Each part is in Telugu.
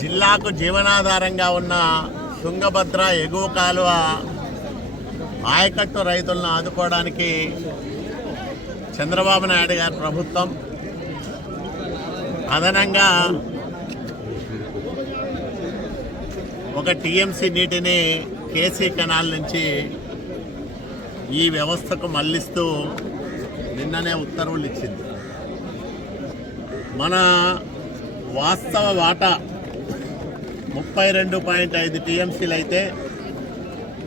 జిల్లాకు జీవనాధారంగా ఉన్న తుంగభద్ర ఎగువ కాలువ ఆయకట్టు రైతులను ఆదుకోవడానికి చంద్రబాబు నాయుడు గారి ప్రభుత్వం. అదనంగా ఒక టీఎంసీ నీటిని కేసీ కెనాల్ నుంచి ఈ వ్యవస్థకు మళ్ళిస్తూ నిన్ననే ఉత్తర్వులు ఇచ్చింది. మన వాస్తవ వాటా. ముప్పై రెండు పాయింట్ ఐదు టీఎంసీలు అయితే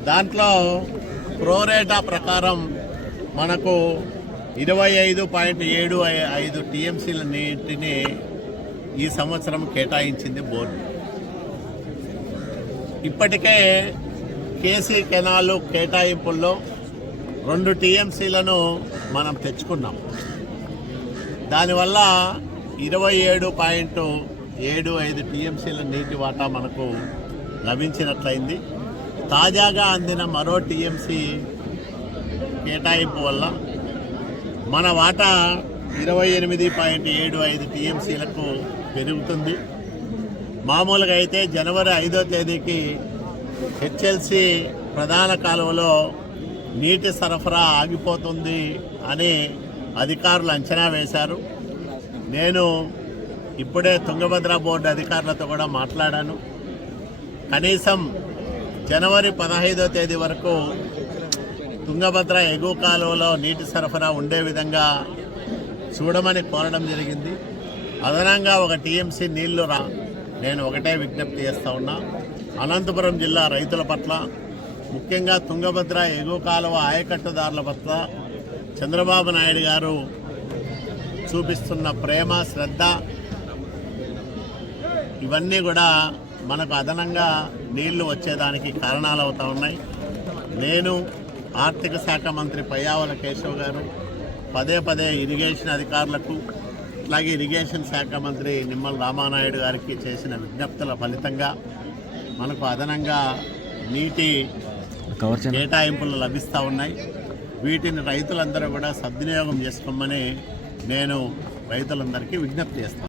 దాంట్లో ప్రోరేటా ప్రకారం మనకు ఇరవై ఐదు పాయింట్ ఏడు ఐదు టీఎంసీల నీటిని ఈ సంవత్సరం కేటాయించింది బోర్డు. ఇప్పటికే కేసీ కెనాలు కేటాయింపుల్లో రెండు టీఎంసీలను మనం తెచ్చుకున్నాం. దానివల్ల ఇరవై ఏడు పాయింట్ ఏడు ఐదు టీఎంసీల నీటి వాటా మనకు లభించినట్లయింది. తాజాగా అందిన మరో టీఎంసీ కేటాయింపు వల్ల మన వాటా ఇరవై ఎనిమిది పాయింట్ ఏడు ఐదు టీఎంసీలకు పెరుగుతుంది. మామూలుగా అయితే జనవరి ఐదో తేదీకి హెచ్ఎల్సి ప్రధాన కాలువలో నీటి సరఫరా ఆగిపోతుంది అని అధికారులు అంచనా వేశారు. నేను ఇప్పుడే తుంగభద్ర బోర్డు అధికారులతో కూడా మాట్లాడాను. కనీసం జనవరి పదహైదో తేదీ వరకు తుంగభద్ర ఎగువ కాలువలో నీటి సరఫరా ఉండే విధంగా చూడమని కోరడం జరిగింది. అదనంగా ఒక టీఎంసీ నీళ్ళు రా నేను ఒకటే విజ్ఞప్తి చేస్తా ఉన్నా. అనంతపురం జిల్లా రైతుల పట్ల ముఖ్యంగా తుంగభద్ర ఎగువ కాలువ ఆయకట్టుదారుల పట్ల చంద్రబాబు నాయుడు గారు చూపిస్తున్న ప్రేమ శ్రద్ధ ఇవన్నీ కూడా మనకు అదనంగా నీళ్ళు వచ్చేదానికి కారణాలు అవుతా ఉన్నాయి. నేను ఆర్థిక శాఖ మంత్రి పయ్యావల కేశవ్ గారు పదే పదే ఇరిగేషన్ అధికారులకు అట్లాగే ఇరిగేషన్ శాఖ మంత్రి నిమ్మల రామానాయుడు గారికి చేసిన విజ్ఞప్తుల ఫలితంగా మనకు అదనంగా నీటి కేటాయింపులు లభిస్తూ ఉన్నాయి. వీటిని రైతులందరూ కూడా సద్వినియోగం చేసుకోమని నేను రైతులందరికీ విజ్ఞప్తి చేస్తాను.